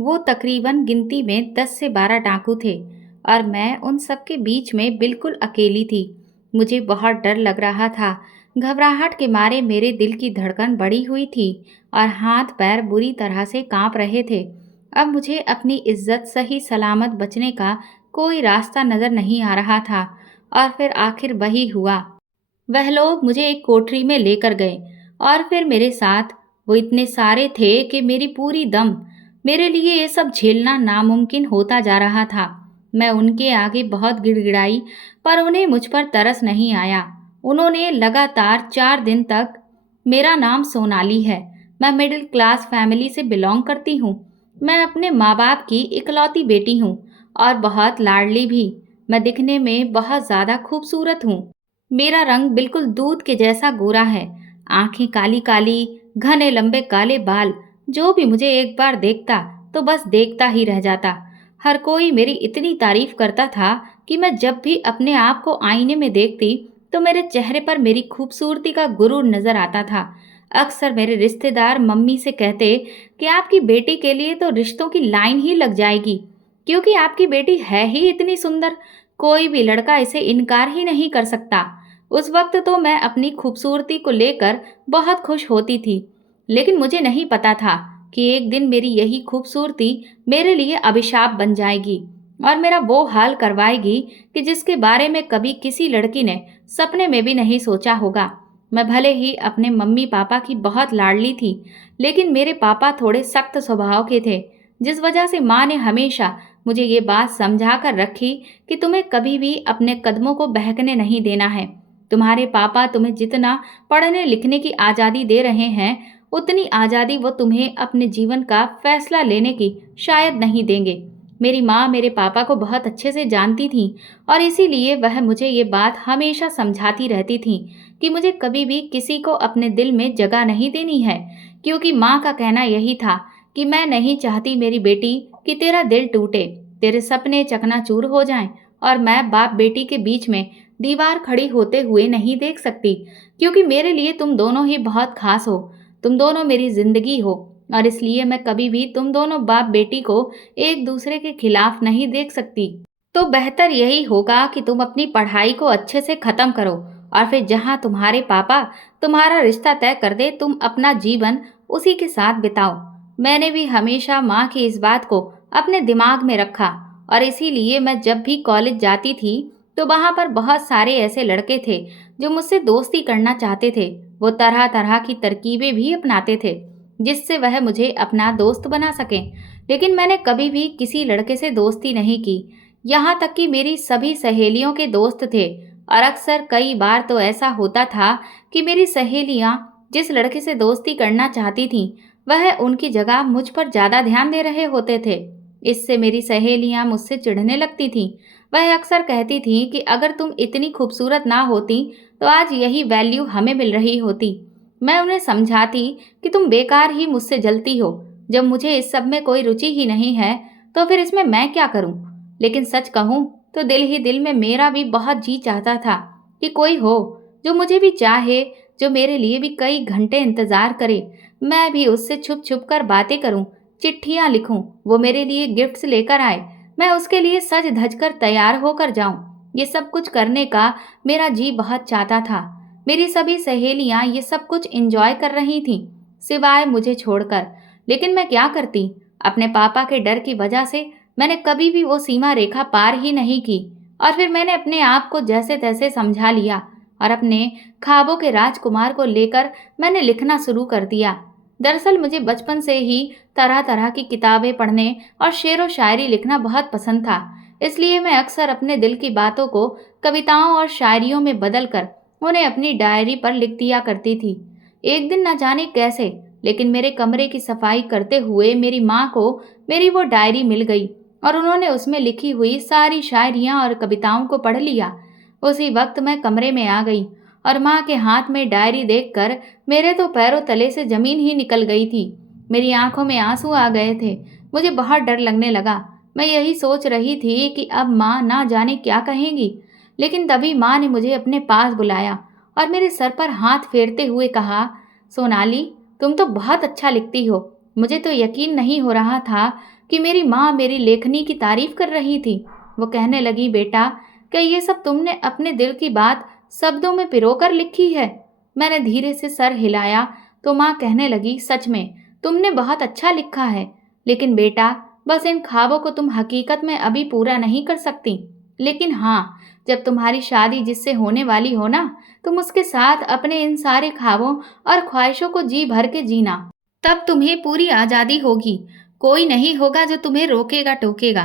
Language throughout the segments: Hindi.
वो तकरीबन गिनती में 10 से 12 डाकू थे और मैं उन सबके बीच में बिल्कुल अकेली थी। मुझे बहुत डर लग रहा था। घबराहट के मारे मेरे दिल की धड़कन बढ़ी हुई थी और हाथ पैर बुरी तरह से कांप रहे थे। अब मुझे अपनी इज्जत सही सलामत बचने का कोई रास्ता नजर नहीं आ रहा था। और फिर आखिर वही हुआ। वह लोग मुझे एक कोठरी में लेकर गए और फिर मेरे साथ वो इतने सारे थे कि मेरी पूरी दम मेरे लिए ये सब झेलना नामुमकिन होता जा रहा था। मैं उनके आगे बहुत गिड़गिड़ाई, पर उन्हें मुझ पर तरस नहीं आया। उन्होंने लगातार 4 दिन तक, मेरा नाम सोनाली है, मैं मिडिल क्लास फैमिली से बिलोंग करती हूँ, मैं अपने माँ बाप की इकलौती बेटी हूँ और बहुत लाडली भी। मैं दिखने में बहुत ज़्यादा खूबसूरत हूँ। मेरा रंग बिल्कुल दूध के जैसा गोरा है, आंखें काली काली, घने लंबे काले बाल। जो भी मुझे एक बार देखता तो बस देखता ही रह जाता। हर कोई मेरी इतनी तारीफ करता था कि मैं जब भी अपने आप को आईने में देखती तो मेरे चेहरे पर मेरी खूबसूरती का गुरूर नजर आता था। अक्सर मेरे रिश्तेदार मम्मी से कहते कि आपकी बेटी के लिए तो रिश्तों की लाइन ही लग जाएगी, क्योंकि आपकी बेटी है ही इतनी सुंदर, कोई भी लड़का इसे इनकार ही नहीं कर सकता। उस वक्त तो मैं अपनी खूबसूरती को लेकर बहुत खुश होती थी, लेकिन मुझे नहीं पता था कि एक दिन मेरी यही खूबसूरती मेरे लिए अभिशाप बन जाएगी और मेरा वो हाल करवाएगी कि जिसके बारे में कभी किसी लड़की ने सपने में भी नहीं सोचा होगा। मैं भले ही अपने मम्मी पापा की बहुत लाडली थी, लेकिन मेरे पापा थोड़े सख्त स्वभाव के थे, जिस वजह से माँ ने हमेशा मुझे ये बात समझा कर रखी कि तुम्हें कभी भी अपने कदमों को बहकने नहीं देना है। तुम्हारे पापा तुम्हें जितना पढ़ने लिखने की आज़ादी दे रहे हैं, उतनी आज़ादी वो तुम्हें अपने जीवन का फैसला लेने की शायद नहीं देंगे। मेरी माँ मेरे पापा को बहुत अच्छे से जानती थी और इसीलिए वह मुझे ये बात हमेशा समझाती रहती थी कि मुझे कभी भी किसी को अपने दिल में जगह नहीं देनी है, क्योंकि माँ का कहना यही था कि मैं नहीं चाहती मेरी बेटी कि तेरा दिल टूटे, तेरे सपने चकनाचूर हो जाएं और मैं बाप बेटी के बीच में दीवार खड़ी होते हुए नहीं देख सकती, क्योंकि मेरे लिए तुम दोनों ही बहुत खास हो। तुम दोनों मेरी जिंदगी हो और इसलिए मैं कभी भी तुम दोनों बाप बेटी को एक दूसरे के खिलाफ नहीं देख सकती। तो बेहतर यही होगा कि तुम अपनी पढ़ाई को अच्छे से खत्म करो और फिर जहाँ तुम्हारे पापा तुम्हारा रिश्ता तय कर दे, तुम अपना जीवन उसी के साथ बिताओ। मैंने भी हमेशा माँ की इस बात को अपने दिमाग में रखा और इसीलिए मैं जब भी कॉलेज जाती थी तो वहाँ पर बहुत सारे ऐसे लड़के थे जो मुझसे दोस्ती करना चाहते थे। वो तरह तरह की तरकीबें भी अपनाते थे जिससे वह मुझे अपना दोस्त बना सके, लेकिन मैंने कभी भी किसी लड़के से दोस्ती नहीं की। यहाँ तक कि मेरी सभी सहेलियों के दोस्त थे और अक्सर कई बार तो ऐसा होता था कि मेरी सहेलियाँ जिस लड़के से दोस्ती करना चाहती थीं, वह उनकी जगह मुझ पर ज़्यादा ध्यान दे रहे होते थे। इससे मेरी सहेलियाँ मुझसे चिढ़ने लगती थीं। वह अक्सर कहती थीं कि अगर तुम इतनी खूबसूरत ना होती तो आज यही वैल्यू हमें मिल रही होती। मैं उन्हें समझाती कि तुम बेकार ही मुझसे जलती हो, जब मुझे इस सब में कोई रुचि ही नहीं है तो फिर इसमें मैं क्या करूं। लेकिन सच कहूं तो दिल ही दिल में मेरा भी बहुत जी चाहता था कि कोई हो जो मुझे भी चाहे, जो मेरे लिए भी कई घंटे इंतजार करे। मैं भी उससे छुप छुप कर बातें करूं, चिट्ठियां लिखूं, वो मेरे लिए गिफ्ट्स लेकर आए, मैं उसके लिए सज धज कर तैयार होकर जाऊं। ये सब कुछ करने का मेरा जी बहुत चाहता था। मेरी सभी सहेलियां ये सब कुछ एंजॉय कर रही थीं, सिवाय मुझे छोड़कर। लेकिन मैं क्या करती? अपने पापा के डर की वजह से मैंने कभी भी वो सीमा रेखा पार ही नहीं की और फिर मैंने अपने आप को जैसे तैसे समझा लिया और अपने ख्वाबों के राजकुमार को लेकर मैंने लिखना शुरू कर दिया। दरअसल मुझे बचपन से ही तरह तरह की किताबें पढ़ने और शेर व शायरी लिखना बहुत पसंद था। इसलिए मैं अक्सर अपने दिल की बातों को कविताओं और शायरियों में बदलकर उन्हें अपनी डायरी पर लिख दिया करती थी। एक दिन न जाने कैसे, लेकिन मेरे कमरे की सफाई करते हुए मेरी माँ को मेरी वो डायरी मिल गई और उन्होंने उसमें लिखी हुई सारी शायरियाँ और कविताओं को पढ़ लिया। उसी वक्त मैं कमरे में आ गई और माँ के हाथ में डायरी देखकर मेरे तो पैरों तले से जमीन ही निकल गई थी। मेरी आंखों में आंसू आ गए थे। मुझे बहुत डर लगने लगा। मैं यही सोच रही थी कि अब माँ ना जाने क्या कहेंगी, लेकिन तभी माँ ने मुझे अपने पास बुलाया और मेरे सर पर हाथ फेरते हुए कहा, सोनाली, तुम तो बहुत अच्छा लिखती हो। मुझे तो यकीन नहीं हो रहा था कि मेरी माँ मेरी लेखनी की तारीफ कर रही थी। वो कहने लगी, बेटा, क्या ये सब तुमने अपने दिल की बात शब्दों में पिरोकर लिखी है? मैंने धीरे से सर हिलाया तो माँ कहने लगी, सच में तुमने बहुत अच्छा लिखा है, लेकिन बेटा, बस इन ख्वाबों को तुम हकीकत में अभी पूरा नहीं कर सकती। लेकिन हाँ, जब तुम्हारी शादी जिससे होने वाली हो ना, तुम उसके साथ अपने इन सारे ख्वाबों और ख्वाहिशों को जी भर के जीना। तब तुम्हें पूरी आज़ादी होगी। कोई नहीं होगा जो तुम्हें रोकेगा टोकेगा।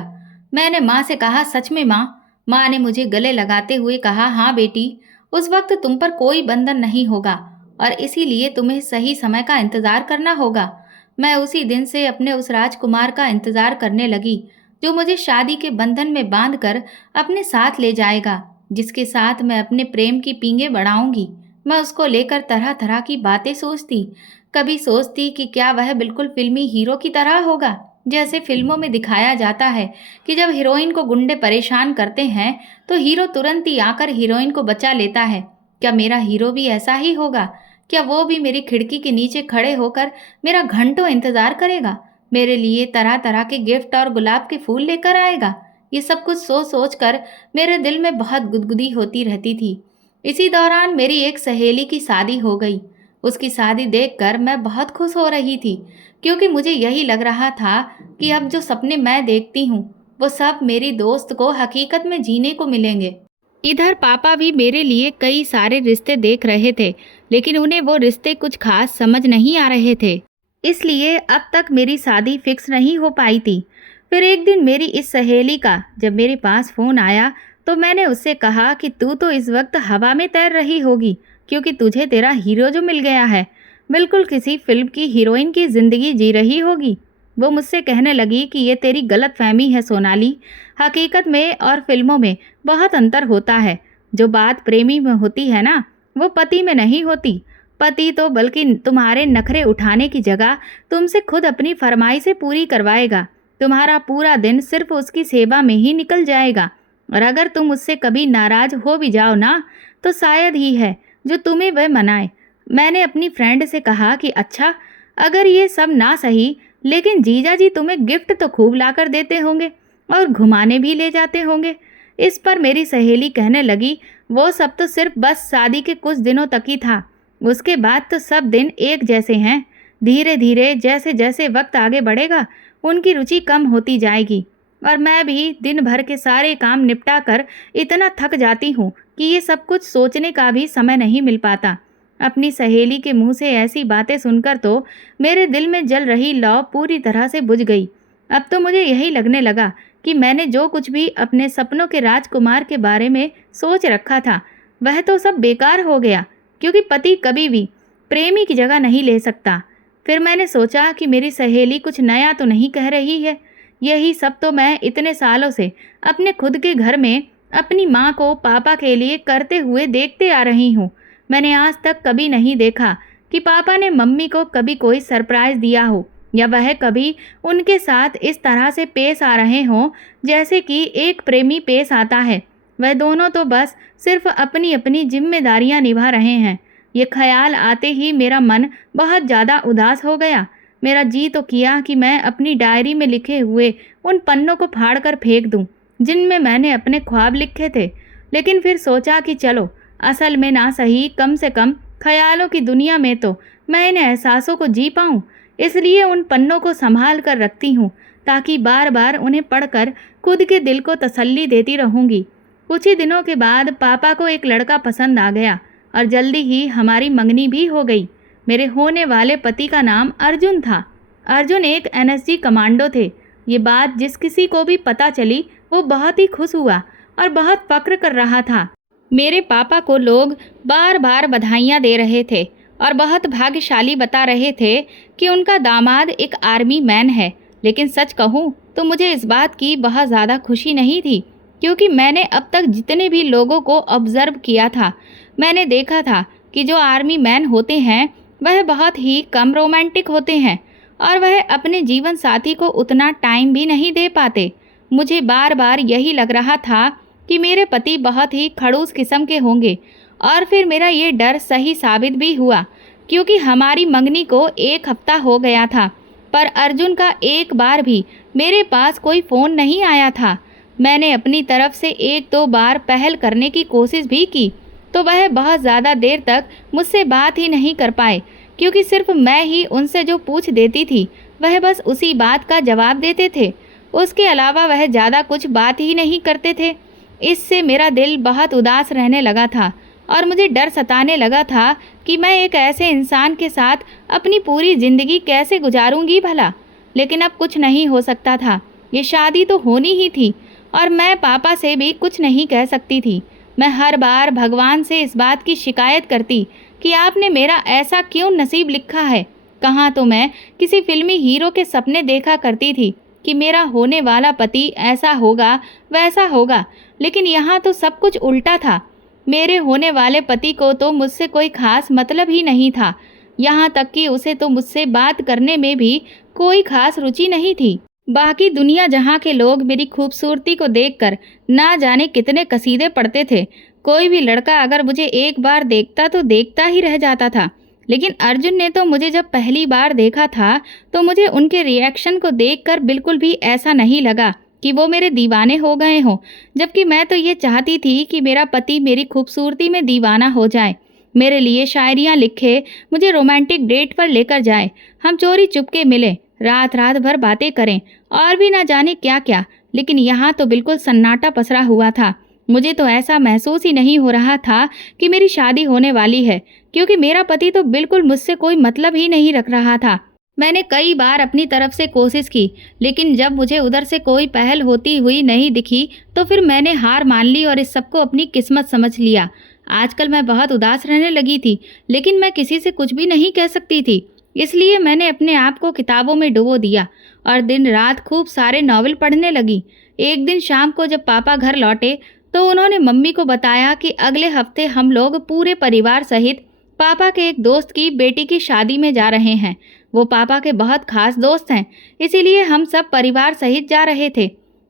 मैंने माँ से कहा, सच में माँ? माँ ने मुझे गले लगाते हुए कहा, हाँ बेटी, उस वक्त तुम पर कोई बंधन नहीं होगा और इसीलिए तुम्हें सही समय का इंतज़ार करना होगा। मैं उसी दिन से अपने उस राजकुमार का इंतज़ार करने लगी जो मुझे शादी के बंधन में बांधकर अपने साथ ले जाएगा, जिसके साथ मैं अपने प्रेम की पींगे बढ़ाऊंगी। मैं उसको लेकर तरह तरह की बातें सोचती। कभी सोचती कि क्या वह बिल्कुल फिल्मी हीरो की तरह होगा, जैसे फिल्मों में दिखाया जाता है कि जब हीरोइन को गुंडे परेशान करते हैं तो हीरो तुरंत ही आकर हीरोइन को बचा लेता है। क्या मेरा हीरो भी ऐसा ही होगा? क्या वो भी मेरी खिड़की के नीचे खड़े होकर मेरा घंटों इंतजार करेगा, मेरे लिए तरह तरह के गिफ्ट और गुलाब के फूल लेकर आएगा? ये सब कुछ सोच सोच कर मेरे दिल में बहुत गुदगुदी होती रहती थी। इसी दौरान मेरी एक सहेली की शादी हो गई। उसकी शादी देखकर मैं बहुत खुश हो रही थी, क्योंकि मुझे यही लग रहा था कि अब जो सपने मैं देखती हूँ वो सब मेरी दोस्त को हकीकत में जीने को मिलेंगे। इधर पापा भी मेरे लिए कई सारे रिश्ते देख रहे थे, लेकिन उन्हें वो रिश्ते कुछ खास समझ नहीं आ रहे थे, इसलिए अब तक मेरी शादी फिक्स नहीं हो पाई थी। फिर एक दिन मेरी इस सहेली का जब मेरे पास फ़ोन आया तो मैंने उससे कहा कि तू तो इस वक्त हवा में तैर रही होगी, क्योंकि तुझे तेरा हीरो जो मिल गया है बिल्कुल किसी फिल्म की हीरोइन की ज़िंदगी जी रही होगी। वो मुझसे कहने लगी कि ये तेरी गलत फहमी है सोनाली, हकीकत में और फिल्मों में बहुत अंतर होता है। जो बात प्रेमी में होती है ना, वो पति में नहीं होती। पति तो बल्कि तुम्हारे नखरे उठाने की जगह तुमसे खुद अपनी फरमाइशें पूरी करवाएगा। तुम्हारा पूरा दिन सिर्फ उसकी सेवा में ही निकल जाएगा, और अगर तुम उससे कभी नाराज हो भी जाओ ना, तो शायद ही है जो तुम्हें वह मनाए। मैंने अपनी फ्रेंड से कहा कि अच्छा, अगर ये सब ना सही, लेकिन जीजा जी तुम्हें गिफ्ट तो खूब ला कर देते होंगे और घुमाने भी ले जाते होंगे। इस पर मेरी सहेली कहने लगी, वो सब तो सिर्फ बस शादी के कुछ दिनों तक ही था, उसके बाद तो सब दिन एक जैसे हैं। धीरे धीरे जैसे जैसे वक्त आगे बढ़ेगा उनकी रुचि कम होती जाएगी, और मैं भी दिन भर के सारे काम निपटा कर इतना थक जाती हूँ कि ये सब कुछ सोचने का भी समय नहीं मिल पाता। अपनी सहेली के मुंह से ऐसी बातें सुनकर तो मेरे दिल में जल रही लौ पूरी तरह से बुझ गई। अब तो मुझे यही लगने लगा कि मैंने जो कुछ भी अपने सपनों के राजकुमार के बारे में सोच रखा था वह तो सब बेकार हो गया, क्योंकि पति कभी भी प्रेमी की जगह नहीं ले सकता। फिर मैंने सोचा कि मेरी सहेली कुछ नया तो नहीं कह रही है। यही सब तो मैं इतने सालों से अपने खुद के घर में अपनी माँ को पापा के लिए करते हुए देखते आ रही हूँ। मैंने आज तक कभी नहीं देखा कि पापा ने मम्मी को कभी कोई सरप्राइज़ दिया हो, या वह कभी उनके साथ इस तरह से पेश आ रहे हों जैसे कि एक प्रेमी पेश आता है। वह दोनों तो बस सिर्फ अपनी अपनी जिम्मेदारियां निभा रहे हैं। ये ख्याल आते ही मेरा मन बहुत ज़्यादा उदास हो गया। मेरा जी तो किया कि मैं अपनी डायरी में लिखे हुए उन पन्नों को फाड़ कर फेंक दूं जिनमें मैंने अपने ख्वाब लिखे थे, लेकिन फिर सोचा कि चलो, असल में ना सही, कम से कम ख्यालों की दुनिया में तो मैं इन एहसासों को जी पाऊँ। इसलिए उन पन्नों को संभाल कर रखती हूँ, ताकि बार बार उन्हें पढ़कर खुद के दिल को तसल्ली देती रहूँगी। कुछ ही दिनों के बाद पापा को एक लड़का पसंद आ गया और जल्दी ही हमारी मंगनी भी हो गई। मेरे होने वाले पति का नाम अर्जुन था। अर्जुन एक एनएसजी कमांडो थे। ये बात जिस किसी को भी पता चली वो बहुत ही खुश हुआ और बहुत फक्र कर रहा था। मेरे पापा को लोग बार बार बधाइयाँ दे रहे थे और बहुत भाग्यशाली बता रहे थे कि उनका दामाद एक आर्मी मैन है। लेकिन सच कहूँ तो मुझे इस बात की बहुत ज़्यादा खुशी नहीं थी, क्योंकि मैंने अब तक जितने भी लोगों को ऑब्ज़र्व किया था, मैंने देखा था कि जो आर्मी मैन होते हैं वह बहुत ही कम रोमांटिक होते हैं और वह अपने जीवन साथी को उतना टाइम भी नहीं दे पाते। मुझे बार बार यही लग रहा था कि मेरे पति बहुत ही खड़ूस किस्म के होंगे, और फिर मेरा ये डर सही साबित भी हुआ, क्योंकि हमारी मंगनी को 1 हफ्ता हो गया था, पर अर्जुन का एक बार भी मेरे पास कोई फ़ोन नहीं आया था। मैंने अपनी तरफ से 1-2 बार पहल करने की कोशिश भी की, तो वह बहुत ज़्यादा देर तक मुझसे बात ही नहीं कर पाए, क्योंकि सिर्फ मैं ही उनसे जो पूछ देती थी, वह बस उसी बात का जवाब देते थे। उसके अलावा वह ज़्यादा कुछ बात ही नहीं करते थे। इससे मेरा दिल बहुत उदास रहने लगा था और मुझे डर सताने लगा था कि मैं एक ऐसे इंसान के साथ अपनी पूरी ज़िंदगी कैसे गुजारूंगी भला। लेकिन अब कुछ नहीं हो सकता था, ये शादी तो होनी ही थी और मैं पापा से भी कुछ नहीं कह सकती थी। मैं हर बार भगवान से इस बात की शिकायत करती कि आपने मेरा ऐसा क्यों नसीब लिखा है। कहाँ तो मैं किसी फिल्मी हीरो के सपने देखा करती थी कि मेरा होने वाला पति ऐसा होगा वैसा होगा, लेकिन यहाँ तो सब कुछ उल्टा था। मेरे होने वाले पति को तो मुझसे कोई खास मतलब ही नहीं था, यहाँ तक कि उसे तो मुझसे बात करने में भी कोई खास रुचि नहीं थी। बाकी दुनिया जहाँ के लोग मेरी खूबसूरती को देखकर ना जाने कितने कसीदे पढ़ते थे। कोई भी लड़का अगर मुझे एक बार देखता तो देखता ही रह जाता था, लेकिन अर्जुन ने तो मुझे जब पहली बार देखा था तो मुझे उनके रिएक्शन को देखकर बिल्कुल भी ऐसा नहीं लगा कि वो मेरे दीवाने हो गए हों, जबकि मैं तो ये चाहती थी कि मेरा पति मेरी खूबसूरती में दीवाना हो जाए, मेरे लिए शायरियाँ लिखे, मुझे रोमांटिक डेट पर लेकर जाए, हम चोरी चुपके मिलें, रात रात भर बातें करें और भी ना जाने क्या क्या। लेकिन यहाँ तो बिल्कुल सन्नाटा पसरा हुआ था। मुझे तो ऐसा महसूस ही नहीं हो रहा था कि मेरी शादी होने वाली है, क्योंकि मेरा पति तो बिल्कुल मुझसे कोई मतलब ही नहीं रख रहा था। मैंने कई बार अपनी तरफ से कोशिश की, लेकिन जब मुझे उधर से कोई पहल होती हुई नहीं दिखी तो फिर मैंने हार मान ली और इस सबको अपनी किस्मत समझ लिया। आजकल मैं बहुत उदास रहने लगी थी, लेकिन मैं किसी से कुछ भी नहीं कह सकती थी। इसलिए मैंने अपने आप को किताबों में डुबो दिया और दिन रात खूब सारे नॉवेल पढ़ने लगी। एक दिन शाम को जब पापा घर लौटे तो उन्होंने मम्मी को बताया कि अगले हफ्ते हम लोग पूरे परिवार सहित पापा के एक दोस्त की बेटी की शादी में जा रहे हैं। वो पापा के बहुत खास दोस्त हैं, इसीलिए हम सब परिवार सहित जा रहे थे।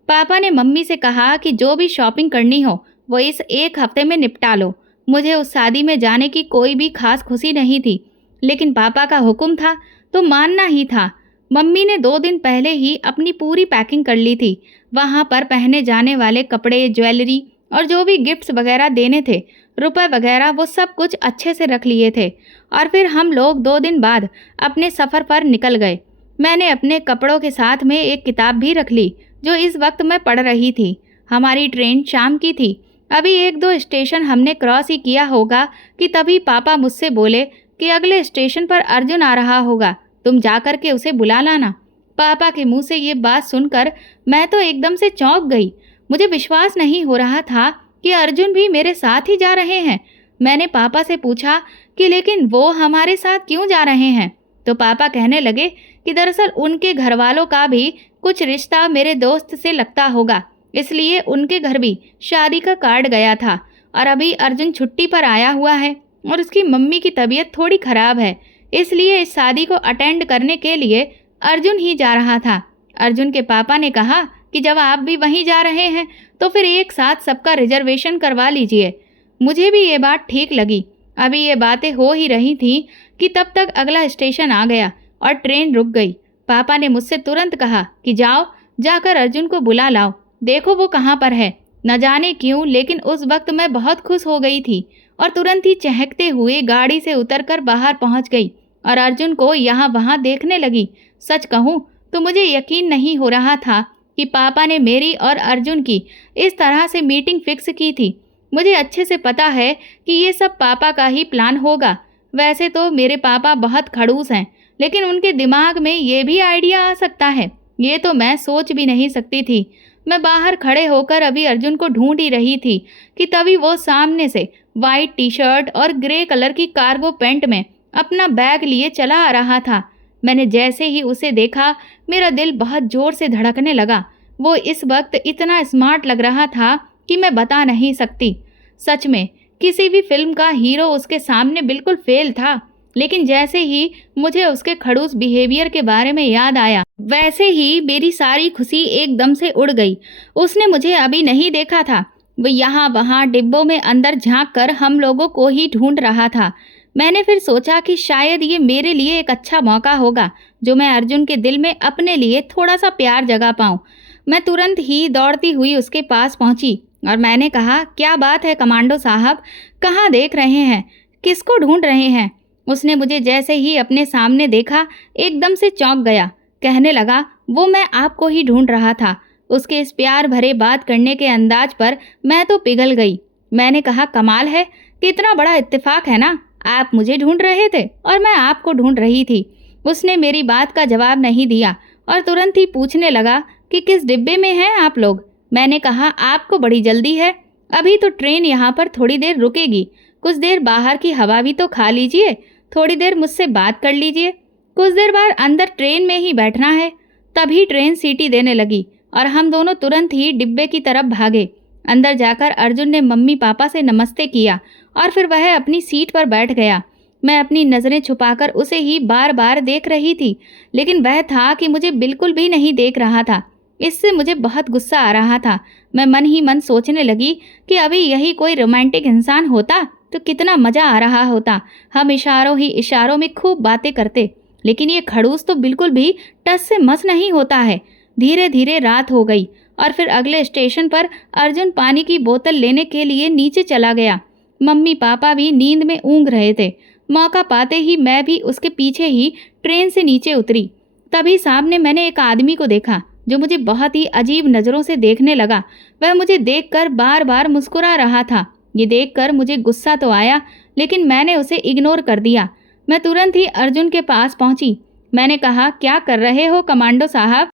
पापा ने मम्मी से कहा कि जो भी शॉपिंग करनी हो वो इस एक हफ्ते में निपटा लो। मुझे उस शादी में जाने की कोई भी खास खुशी नहीं थी, लेकिन पापा का हुक्म था तो मानना ही था। मम्मी ने 2 दिन पहले ही अपनी पूरी पैकिंग कर ली थी। वहाँ पर पहने जाने वाले कपड़े, ज्वेलरी और जो भी गिफ्ट्स वगैरह देने थे, रुपए वगैरह, वो सब कुछ अच्छे से रख लिए थे। और फिर हम लोग 2 दिन बाद अपने सफ़र पर निकल गए। मैंने अपने कपड़ों के साथ में एक किताब भी रख ली जो इस वक्त मैं पढ़ रही थी। हमारी ट्रेन शाम की थी। अभी 1-2 स्टेशन हमने क्रॉस ही किया होगा कि तभी पापा मुझसे बोले कि अगले स्टेशन पर अर्जुन आ रहा होगा, तुम जा कर के उसे बुला लाना। पापा के मुंह से ये बात सुनकर मैं तो एकदम से चौंक गई। मुझे विश्वास नहीं हो रहा था कि अर्जुन भी मेरे साथ ही जा रहे हैं। मैंने पापा से पूछा कि लेकिन वो हमारे साथ क्यों जा रहे हैं? तो पापा कहने लगे कि दरअसल उनके घर वालों का भी कुछ रिश्ता मेरे दोस्त से लगता होगा, इसलिए उनके घर भी शादी का कार्ड गया था और अभी अर्जुन छुट्टी पर आया हुआ है और उसकी मम्मी की तबीयत थोड़ी खराब है, इसलिए इस शादी को अटेंड करने के लिए अर्जुन ही जा रहा था। अर्जुन के पापा ने कहा कि जब आप भी वहीं जा रहे हैं तो फिर एक साथ सबका रिजर्वेशन करवा लीजिए। मुझे भी ये बात ठीक लगी। अभी ये बातें हो ही रही थी कि तब तक अगला स्टेशन आ गया और ट्रेन रुक गई। पापा ने मुझसे तुरंत कहा कि जाओ, जाकर अर्जुन को बुला लाओ, देखो वो कहाँ पर है। न जाने क्यों, लेकिन उस वक्त मैं बहुत खुश हो गई थी और तुरंत ही चहकते हुए गाड़ी से उतरकर बाहर पहुंच गई और अर्जुन को यहाँ वहाँ देखने लगी। सच कहूँ तो मुझे यकीन नहीं हो रहा था कि पापा ने मेरी और अर्जुन की इस तरह से मीटिंग फिक्स की थी। मुझे अच्छे से पता है कि ये सब पापा का ही प्लान होगा। वैसे तो मेरे पापा बहुत खड़ूस हैं, लेकिन उनके दिमाग में ये भी आइडिया आ सकता है, ये तो मैं सोच भी नहीं सकती थी। मैं बाहर खड़े होकर अभी अर्जुन को ढूंढ ही रही थी कि तभी वो सामने से वाइट टी शर्ट और ग्रे कलर की कार्गो पैंट में अपना बैग लिए चला आ रहा था। मैंने जैसे ही उसे देखा मेरा दिल बहुत ज़ोर से धड़कने लगा। वो इस वक्त इतना स्मार्ट लग रहा था कि मैं बता नहीं सकती। सच में किसी भी फिल्म का हीरो उसके सामने बिल्कुल फेल था। लेकिन जैसे ही मुझे उसके खड़ूस बिहेवियर के बारे में याद आया, वैसे ही मेरी सारी खुशी एकदम से उड़ गई। उसने मुझे अभी नहीं देखा था, वो यहाँ वहाँ डिब्बों में अंदर झांक कर हम लोगों को ही ढूंढ रहा था। मैंने फिर सोचा कि शायद ये मेरे लिए एक अच्छा मौका होगा जो मैं अर्जुन के दिल में अपने लिए थोड़ा सा प्यार जगा पाऊँ। मैं तुरंत ही दौड़ती हुई उसके पास पहुंची और मैंने कहा, क्या बात है कमांडो साहब, कहाँ देख रहे हैं, किसको ढूंढ रहे हैं? उसने मुझे जैसे ही अपने सामने देखा एकदम से चौंक गया। कहने लगा, वो मैं आपको ही ढूंढ रहा था। उसके इस प्यार भरे बात करने के अंदाज पर मैं तो पिघल गई। मैंने कहा, कमाल है, कितना बड़ा इत्तेफाक है ना, आप मुझे ढूंढ रहे थे और मैं आपको ढूंढ रही थी। उसने मेरी बात का जवाब नहीं दिया और तुरंत ही पूछने लगा कि किस डिब्बे में हैं आप लोग। मैंने कहा, आपको बड़ी जल्दी है, अभी तो ट्रेन यहाँ पर थोड़ी देर रुकेगी, कुछ देर बाहर की हवा भी तो खा लीजिए, थोड़ी देर मुझसे बात कर लीजिए, कुछ देर बाद अंदर ट्रेन में ही बैठना है। तभी ट्रेन सीटी देने लगी और हम दोनों तुरंत ही डिब्बे की तरफ भागे। अंदर जाकर अर्जुन ने मम्मी पापा से नमस्ते किया और फिर वह अपनी सीट पर बैठ गया। मैं अपनी नज़रें छुपाकर उसे ही बार बार देख रही थी, लेकिन वह था कि मुझे बिल्कुल भी नहीं देख रहा था। इससे मुझे बहुत गुस्सा आ रहा था। मैं मन ही मन सोचने लगी कि अभी यही कोई रोमांटिक इंसान होता तो कितना मज़ा आ रहा होता। हम इशारों ही इशारों में खूब बातें करते, लेकिन ये खड़ूस तो बिल्कुल भी टस से मस नहीं होता है। धीरे धीरे रात हो गई और फिर अगले स्टेशन पर अर्जुन पानी की बोतल लेने के लिए नीचे चला गया। मम्मी पापा भी नींद में ऊँघ रहे थे। मौका पाते ही मैं भी उसके पीछे ही ट्रेन से नीचे उतरी। तभी सामने मैंने एक आदमी को देखा जो मुझे बहुत ही अजीब नज़रों से देखने लगा। वह मुझे देखकर बार बार मुस्कुरा रहा था। ये देखकर मुझे गुस्सा तो आया, लेकिन मैंने उसे इग्नोर कर दिया। मैं तुरंत ही अर्जुन के पास पहुंची। मैंने कहा, क्या कर रहे हो कमांडो साहब?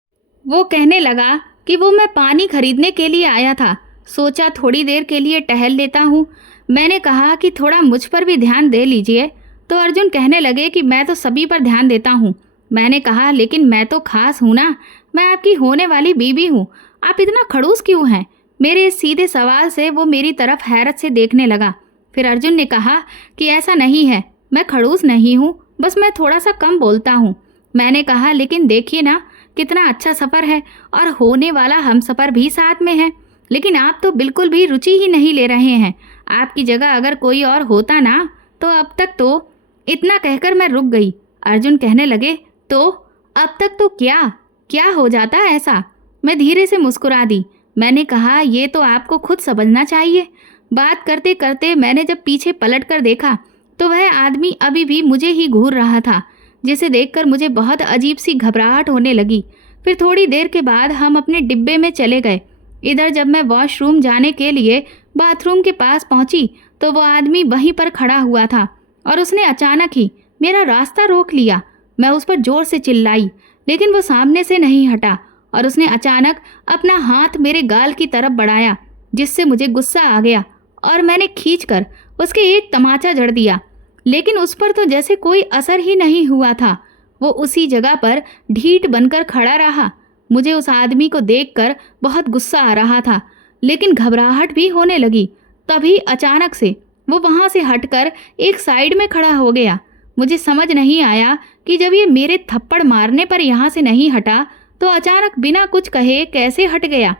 वो कहने लगा कि वो मैं पानी खरीदने के लिए आया था, सोचा थोड़ी देर के लिए टहल लेता हूँ। मैंने कहा कि थोड़ा मुझ पर भी ध्यान दे लीजिए। तो अर्जुन कहने लगे कि मैं तो सभी पर ध्यान देता हूँ। मैंने कहा, लेकिन मैं तो खास हूँ ना, मैं आपकी होने वाली बीवी हूँ, आप इतना खड़ूस क्यों हैं? मेरे इस सीधे सवाल से वो मेरी तरफ हैरत से देखने लगा। फिर अर्जुन ने कहा कि ऐसा नहीं है, मैं खड़ूस नहीं हूँ, बस मैं थोड़ा सा कम बोलता हूँ। मैंने कहा, लेकिन देखिए ना, कितना अच्छा सफ़र है और होने वाला हम सफ़र भी साथ में है, लेकिन आप तो बिल्कुल भी रुचि ही नहीं ले रहे हैं। आपकी जगह अगर कोई और होता ना तो अब तक तो। इतना कहकर मैं रुक गई। अर्जुन कहने लगे, तो अब तक तो क्या क्या हो जाता ऐसा? मैं धीरे से मुस्कुरा दी। मैंने कहा, ये तो आपको खुद समझना चाहिए। बात करते करते मैंने जब पीछे पलट कर देखा तो वह आदमी अभी भी मुझे ही घूर रहा था, जिसे देखकर मुझे बहुत अजीब सी घबराहट होने लगी। फिर थोड़ी देर के बाद हम अपने डिब्बे में चले गए। इधर जब मैं वॉशरूम जाने के लिए बाथरूम के पास पहुंची तो वो आदमी वहीं पर खड़ा हुआ था और उसने अचानक ही मेरा रास्ता रोक लिया। मैं उस पर जोर से चिल्लाई, लेकिन वो सामने से नहीं हटा और उसने अचानक अपना हाथ मेरे गाल की तरफ बढ़ाया, जिससे मुझे गुस्सा आ गया और मैंने खींचकर उसके एक तमाचा जड़ दिया। लेकिन उस पर तो जैसे कोई असर ही नहीं हुआ था। वो उसी जगह पर ढीठ बनकर खड़ा रहा। मुझे उस आदमी को देखकर बहुत गुस्सा आ रहा था, लेकिन घबराहट भी होने लगी। तभी अचानक से वो वहाँ से हटकर एक साइड में खड़ा हो गया। मुझे समझ नहीं आया कि जब ये मेरे थप्पड़ मारने पर यहाँ से नहीं हटा तो अचानक बिना कुछ कहे कैसे हट गया।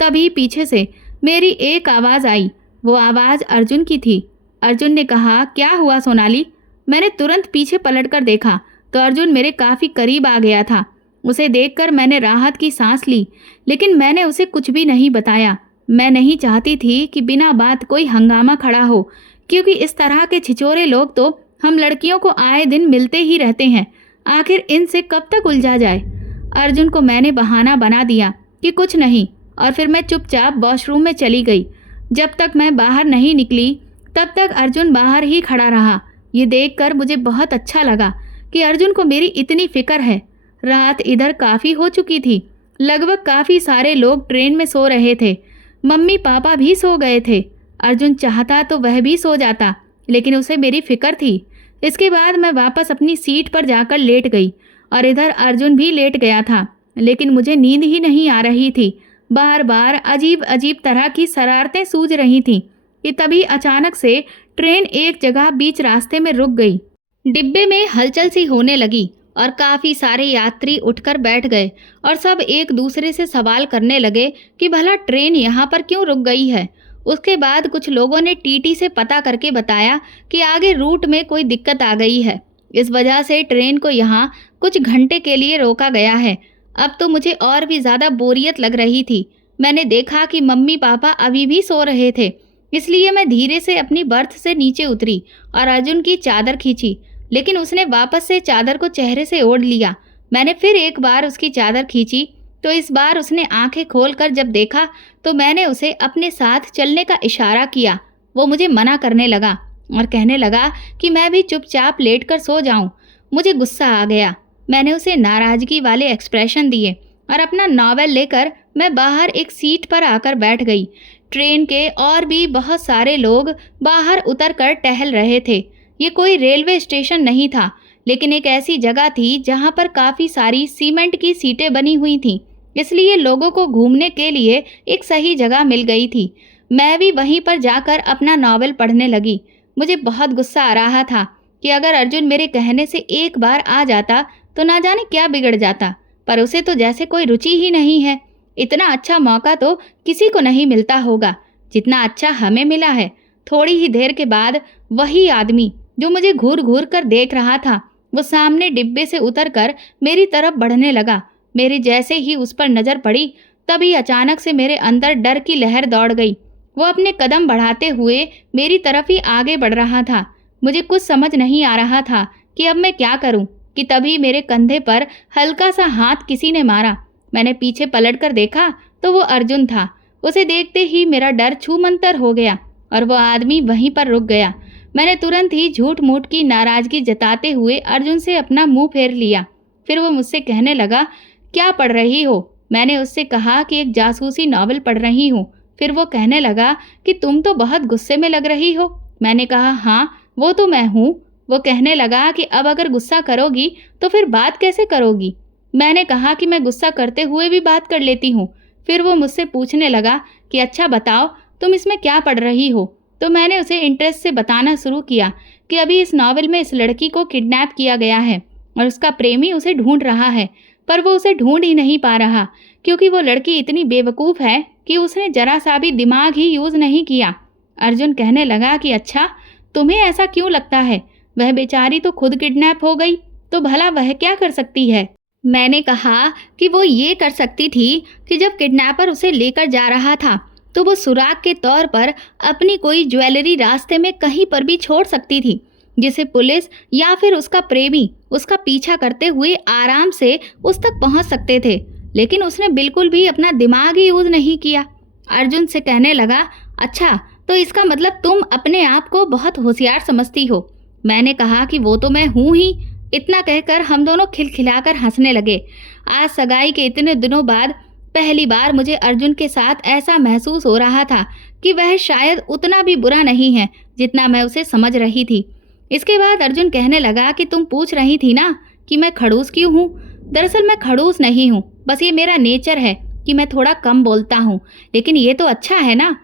तभी पीछे से मेरी एक आवाज़ आई। वो आवाज़ अर्जुन की थी। अर्जुन ने कहा, क्या हुआ सोनाली? मैंने तुरंत पीछे पलटकर देखा तो अर्जुन मेरे काफ़ी करीब आ गया था। उसे देखकर मैंने राहत की सांस ली, लेकिन मैंने उसे कुछ भी नहीं बताया। मैं नहीं चाहती थी कि बिना बात कोई हंगामा खड़ा हो, क्योंकि इस तरह के छिचोरे लोग तो हम लड़कियों को आए दिन मिलते ही रहते हैं। आखिर इनसे कब तक उलझा जाए? अर्जुन को मैंने बहाना बना दिया कि कुछ नहीं, और फिर मैं चुपचाप वॉशरूम में चली गई। जब तक मैं बाहर नहीं निकली तब तक अर्जुन बाहर ही खड़ा रहा। ये देखकर मुझे बहुत अच्छा लगा कि अर्जुन को मेरी इतनी फिक्र है। रात इधर काफ़ी हो चुकी थी। लगभग काफ़ी सारे लोग ट्रेन में सो रहे थे। मम्मी पापा भी सो गए थे। अर्जुन चाहता तो वह भी सो जाता, लेकिन उसे मेरी फिक्र थी। इसके बाद मैं वापस अपनी सीट पर जाकर लेट गई और इधर अर्जुन भी लेट गया था, लेकिन मुझे नींद ही नहीं आ रही थी। बार बार अजीब अजीब तरह की शरारतें सूझ रही थीं कि तभी अचानक से ट्रेन एक जगह बीच रास्ते में रुक गई। डिब्बे में हलचल सी होने लगी और काफ़ी सारे यात्री उठकर बैठ गए और सब एक दूसरे से सवाल करने लगे कि भला ट्रेन यहाँ पर क्यों रुक गई है। उसके बाद कुछ लोगों ने टीटी से पता करके बताया कि आगे रूट में कोई दिक्कत आ गई है। इस वजह से ट्रेन को यहाँ कुछ घंटे के लिए रोका गया है। अब तो मुझे और भी ज़्यादा बोरियत लग रही थी। मैंने देखा कि मम्मी पापा अभी भी सो रहे थे, इसलिए मैं धीरे से अपनी बर्थ से नीचे उतरी और अर्जुन की चादर खींची, लेकिन उसने वापस से चादर को चेहरे से ओढ़ लिया। मैंने फिर एक बार उसकी चादर खींची तो इस बार उसने आंखें खोलकर जब देखा तो मैंने उसे अपने साथ चलने का इशारा किया। वो मुझे मना करने लगा और कहने लगा कि मैं भी चुपचाप लेटकर सो जाऊं। मुझे गुस्सा आ गया। मैंने उसे नाराजगी वाले एक्सप्रेशन दिए और अपना नॉवेल लेकर मैं बाहर एक सीट पर आकर बैठ गई। ट्रेन के और भी बहुत सारे लोग बाहर उतरकर टहल रहे थे। ये कोई रेलवे स्टेशन नहीं था, लेकिन एक ऐसी जगह थी जहां पर काफ़ी सारी सीमेंट की सीटें बनी हुई थीं, इसलिए लोगों को घूमने के लिए एक सही जगह मिल गई थी। मैं भी वहीं पर जाकर अपना नॉवेल पढ़ने लगी। मुझे बहुत गुस्सा आ रहा था कि अगर अर्जुन मेरे कहने से एक बार आ जाता तो ना जाने क्या बिगड़ जाता, पर उसे तो जैसे कोई रुचि ही नहीं है। इतना अच्छा मौका तो किसी को नहीं मिलता होगा जितना अच्छा हमें मिला है। थोड़ी ही देर के बाद वही आदमी जो मुझे घूर घूर कर देख रहा था, वो सामने डिब्बे से उतरकर मेरी तरफ बढ़ने लगा। मेरी जैसे ही उस पर नज़र पड़ी, तभी अचानक से मेरे अंदर डर की लहर दौड़ गई। वो अपने कदम बढ़ाते हुए मेरी तरफ ही आगे बढ़ रहा था। मुझे कुछ समझ नहीं आ रहा था कि अब मैं क्या करूं, कि तभी मेरे कंधे पर हल्का सा हाथ किसी ने मारा। मैंने पीछे पलटकर देखा तो वो अर्जुन था। उसे देखते ही मेरा डर छूमंतर हो गया और वो आदमी वहीं पर रुक गया। मैंने तुरंत ही झूठ मूठ की नाराज़गी जताते हुए अर्जुन से अपना मुंह फेर लिया। फिर वो मुझसे कहने लगा, क्या पढ़ रही हो? मैंने उससे कहा कि एक जासूसी नॉवल पढ़ रही हूँ। फिर वो कहने लगा कि तुम तो बहुत गुस्से में लग रही हो। मैंने कहा, हाँ वो तो मैं हूँ। वो कहने लगा कि अब अगर गुस्सा करोगी तो फिर बात कैसे करोगी? मैंने कहा कि मैं गुस्सा करते हुए भी बात कर लेती हूँ। फिर वो मुझसे पूछने लगा कि अच्छा बताओ, तुम इसमें क्या पढ़ रही हो? तो मैंने उसे इंटरेस्ट से बताना शुरू किया कि अभी इस नॉवल में इस लड़की को किडनैप किया गया है और उसका प्रेमी उसे ढूंढ रहा है, पर वो उसे ढूंढ ही नहीं पा रहा क्योंकि वो लड़की इतनी बेवकूफ़ है कि उसने जरा सा भी दिमाग ही यूज़ नहीं किया। अर्जुन कहने लगा कि अच्छा, तुम्हें ऐसा क्यों लगता है? वह बेचारी तो खुद किडनैप हो गई, तो भला वह क्या कर सकती है? मैंने कहा कि वो ये कर सकती थी कि जब किडनैपर उसे लेकर जा रहा था तो वो सुराग के तौर पर अपनी कोई ज्वेलरी रास्ते में कहीं पर भी छोड़ सकती थी, जिसे पुलिस या फिर उसका प्रेमी उसका पीछा करते हुए आराम से उस तक पहुंच सकते थे। लेकिन उसने बिल्कुल भी अपना दिमाग ही यूज़ नहीं किया। अर्जुन से कहने लगा, अच्छा तो इसका मतलब तुम अपने आप को बहुत होशियार समझती हो। मैंने कहा कि वो तो मैं हूँ ही। इतना कहकर हम दोनों खिलखिलाकर हंसने लगे। आज सगाई के इतने दिनों बाद पहली बार मुझे अर्जुन के साथ ऐसा महसूस हो रहा था कि वह शायद उतना भी बुरा नहीं है जितना मैं उसे समझ रही थी। इसके बाद अर्जुन कहने लगा कि तुम पूछ रही थी ना कि मैं खड़ूस क्यों हूँ। दरअसल मैं खड़ूस नहीं हूँ, बस ये मेरा नेचर है कि मैं थोड़ा कम बोलता हूँ। लेकिन ये तो अच्छा है ना,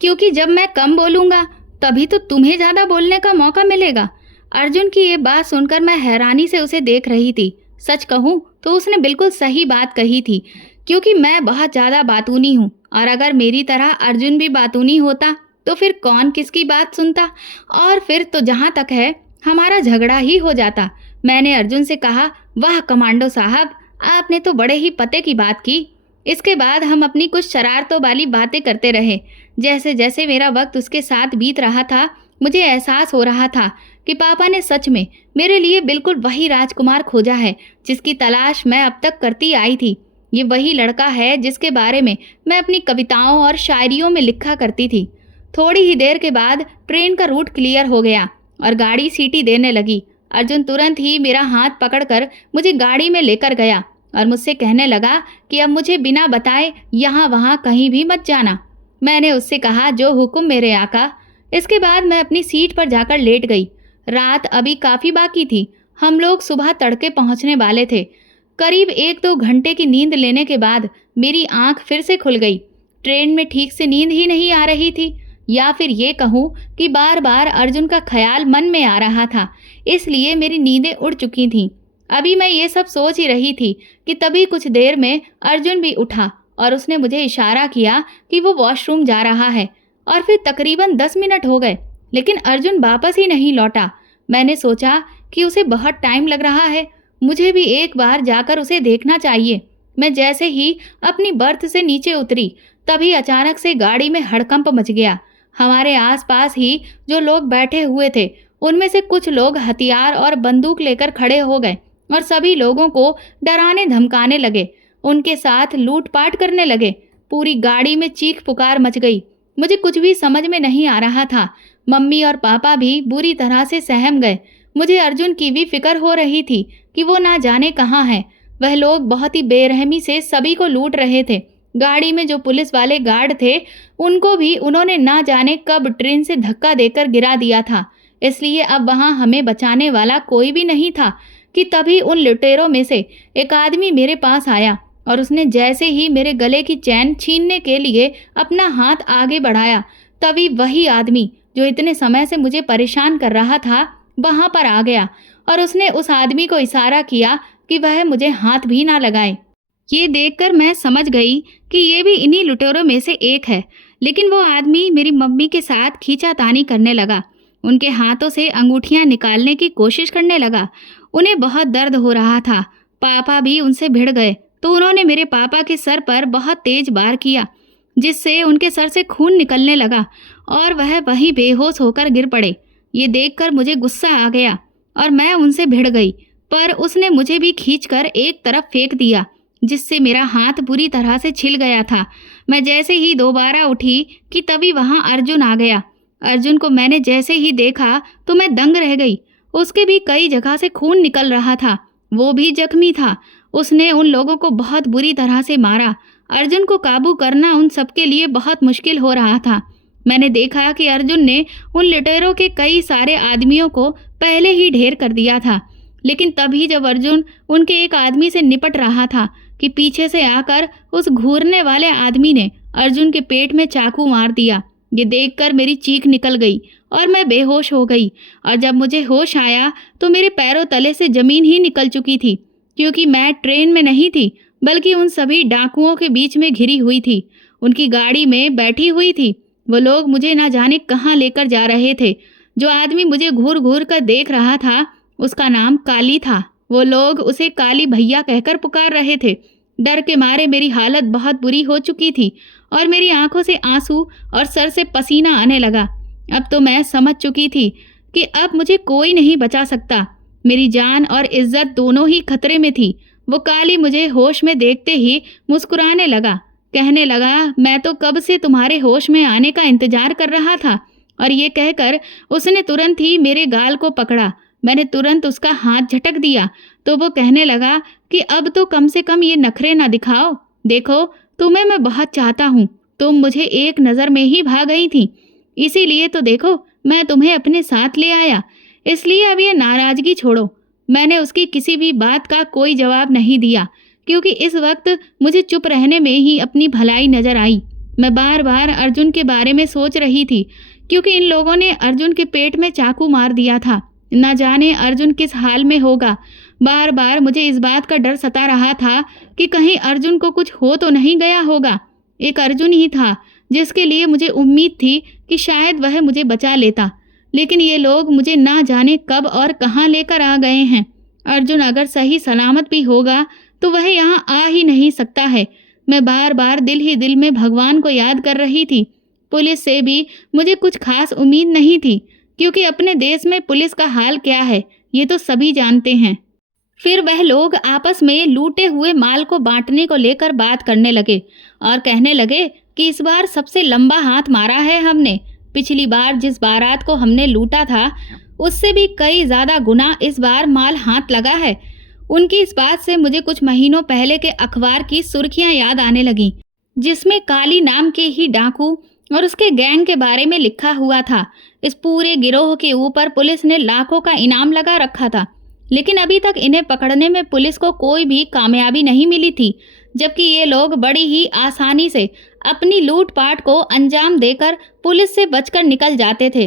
क्योंकि जब मैं कम बोलूँगा तभी तो तुम्हें ज़्यादा बोलने का मौका मिलेगा। अर्जुन की ये बात सुनकर मैं हैरानी से उसे देख रही थी। सच कहूँ तो उसने बिल्कुल सही बात कही थी, क्योंकि मैं बहुत ज़्यादा बातूनी हूँ और अगर मेरी तरह अर्जुन भी बातूनी होता तो फिर कौन किसकी बात सुनता, और फिर तो जहाँ तक है हमारा झगड़ा ही हो जाता। मैंने अर्जुन से कहा, वाह कमांडो साहब, आपने तो बड़े ही पते की बात की। इसके बाद हम अपनी कुछ शरारतों वाली बातें करते रहे। जैसे जैसे मेरा वक्त उसके साथ बीत रहा था, मुझे एहसास हो रहा था कि पापा ने सच में मेरे लिए बिल्कुल वही राजकुमार खोजा है जिसकी तलाश मैं अब तक करती आई थी। ये वही लड़का है जिसके बारे में मैं अपनी कविताओं और शायरियों में लिखा करती थी। थोड़ी ही देर के बाद ट्रेन का रूट क्लियर हो गया और गाड़ी सीटी देने लगी। अर्जुन तुरंत ही मेरा हाथ पकड़कर मुझे गाड़ी में लेकर गया और मुझसे कहने लगा कि अब मुझे बिना बताए यहाँ वहाँ कहीं भी मत जाना। मैंने उससे कहा, जो हुक्म मेरे आका। इसके बाद मैं अपनी सीट पर जाकर लेट गई। रात अभी काफ़ी बाकी थी। हम लोग सुबह तड़के पहुँचने वाले थे। करीब 1-2 घंटे की नींद लेने के बाद मेरी आंख फिर से खुल गई। ट्रेन में ठीक से नींद ही नहीं आ रही थी, या फिर ये कहूँ कि बार बार अर्जुन का ख्याल मन में आ रहा था, इसलिए मेरी नींदें उड़ चुकी थीं। अभी मैं ये सब सोच ही रही थी कि तभी कुछ देर में अर्जुन भी उठा और उसने मुझे इशारा किया कि वो वॉशरूम जा रहा है। और फिर तकरीबन 10 मिनट हो गए, लेकिन अर्जुन वापस ही नहीं लौटा। मैंने सोचा कि उसे बहुत टाइम लग रहा है, मुझे भी एक बार जाकर उसे देखना चाहिए। मैं जैसे ही अपनी बर्थ से नीचे उतरी, तभी अचानक से गाड़ी में हड़कंप मच गया। हमारे आसपास ही जो लोग बैठे हुए थे, उनमें से कुछ लोग हथियार और बंदूक लेकर खड़े हो गए और सभी लोगों को डराने धमकाने लगे। उनके साथ लूटपाट करने लगे। पूरी गाड़ी में चीख पुकार मच गई। मुझे कुछ भी समझ में नहीं आ रहा था। मम्मी और पापा भी बुरी तरह से सहम गए। मुझे अर्जुन की भी फिक्र हो रही थी कि वो ना जाने कहाँ है। वह लोग बहुत ही बेरहमी से सभी को लूट रहे थे। गाड़ी में जो पुलिस वाले गार्ड थे, उनको भी उन्होंने ना जाने कब ट्रेन से धक्का देकर गिरा दिया था। इसलिए अब वहां हमें बचाने वाला कोई भी नहीं था कि तभी उन लुटेरों में से एक आदमी मेरे पास आया और उसने जैसे ही मेरे गले की चैन छीनने के लिए अपना हाथ आगे बढ़ाया, तभी वही आदमी जो इतने समय से मुझे परेशान कर रहा था, वहां पर आ गया और उसने उस आदमी को इशारा किया कि वह मुझे हाथ भी ना लगाए। ये देखकर मैं समझ गई कि ये भी इन्हीं लुटेरों में से एक है। लेकिन वो आदमी मेरी मम्मी के साथ खींचातानी करने लगा। उनके हाथों से अंगूठियां निकालने की कोशिश करने लगा। उन्हें बहुत दर्द हो रहा था। पापा भी उनसे भिड़ गए तो उन्होंने मेरे पापा के सर पर बहुत तेज वार किया, जिससे उनके सर से खून निकलने लगा और वह वहीं बेहोश होकर गिर पड़े। ये देखकर मुझे गुस्सा आ गया और मैं उनसे भिड़ गई, पर उसने मुझे भी खींचकर एक तरफ फेंक दिया, जिससे मेरा हाथ बुरी तरह से छिल गया था। मैं जैसे ही दोबारा उठी कि तभी वहां अर्जुन आ गया। अर्जुन को मैंने जैसे ही देखा तो मैं दंग रह गई। उसके भी कई जगह से खून निकल रहा था। वो भी जख्मी था। उसने उन लोगों को बहुत बुरी तरह से मारा। अर्जुन को काबू करना उन सबके लिए बहुत मुश्किल हो रहा था। मैंने देखा कि अर्जुन ने उन लुटेरों के कई सारे आदमियों को पहले ही ढेर कर दिया था। लेकिन तभी जब अर्जुन उनके एक आदमी से निपट रहा था कि पीछे से आकर उस घूरने वाले आदमी ने अर्जुन के पेट में चाकू मार दिया। ये देखकर मेरी चीख निकल गई और मैं बेहोश हो गई। और जब मुझे होश आया तो मेरे पैरों तले से जमीन ही निकल चुकी थी, क्योंकि मैं ट्रेन में नहीं थी बल्कि उन सभी डाकुओं के बीच में घिरी हुई थी। उनकी गाड़ी में बैठी हुई थी। वो लोग मुझे ना जाने कहाँ लेकर जा रहे थे। जो आदमी मुझे घूर घूर कर देख रहा था, उसका नाम काली था। वो लोग उसे काली भैया कहकर पुकार रहे थे। डर के मारे मेरी हालत बहुत बुरी हो चुकी थी और मेरी आंखों से आंसू और सर से पसीना आने लगा। अब तो मैं समझ चुकी थी कि अब मुझे कोई नहीं बचा सकता। मेरी जान और इज्जत दोनों ही खतरे में थी। वो काली मुझे होश में देखते ही मुस्कुराने लगा, कहने लगा, मैं तो कब से तुम्हारे होश में आने का इंतजार कर रहा था। और ये कहकर उसने तुरंत ही मेरे गाल को पकड़ा। मैंने तुरंत उसका हाथ झटक दिया तो वो कहने लगा कि अब तो कम से कम ये नखरे ना दिखाओ। देखो, तुम्हें मैं बहुत चाहता हूँ। तुम मुझे एक नज़र में ही भा गई थी, इसीलिए तो देखो मैं तुम्हें अपने साथ ले आया। इसलिए अब ये नाराज़गी छोड़ो। मैंने उसकी किसी भी बात का कोई जवाब नहीं दिया, क्योंकि इस वक्त मुझे चुप रहने में ही अपनी भलाई नज़र आई। मैं बार बार अर्जुन के बारे में सोच रही थी, क्योंकि इन लोगों ने अर्जुन के पेट में चाकू मार दिया था। न जाने अर्जुन किस हाल में होगा। बार बार मुझे इस बात का डर सता रहा था कि कहीं अर्जुन को कुछ हो तो नहीं गया होगा। एक अर्जुन ही था जिसके लिए मुझे उम्मीद थी कि शायद वह मुझे बचा लेता, लेकिन ये लोग मुझे ना जाने कब और कहाँ लेकर आ गए हैं। अर्जुन अगर सही सलामत भी होगा तो वह यहाँ आ ही नहीं सकता है। मैं बार बार दिल ही दिल में भगवान को याद कर रही थी। पुलिस से भी मुझे कुछ खास उम्मीद नहीं थी, क्योंकि अपने देश में पुलिस का हाल क्या है ये तो सभी जानते हैं। फिर वह लोग आपस में लूटे हुए माल को बांटने को लेकर बात करने लगे और कहने लगे कि इस बार सबसे लंबा हाथ मारा है हमने। पिछली बार जिस बारात को हमने लूटा था, उससे भी कई ज़्यादा गुना इस बार माल हाथ लगा है। उनकी इस बात से मुझे कुछ महीनों पहले के अखबार की सुर्खियां याद आने लगीं, जिसमें काली नाम के ही डाकू और उसके गैंग के बारे में लिखा हुआ था। इस पूरे गिरोह के ऊपर पुलिस ने लाखों का इनाम लगा रखा था, लेकिन अभी तक इन्हें पकड़ने में पुलिस को कोई भी कामयाबी नहीं मिली थी, जबकि ये लोग बड़ी ही आसानी से अपनी लूटपाट को अंजाम देकर पुलिस से बचकर निकल जाते थे।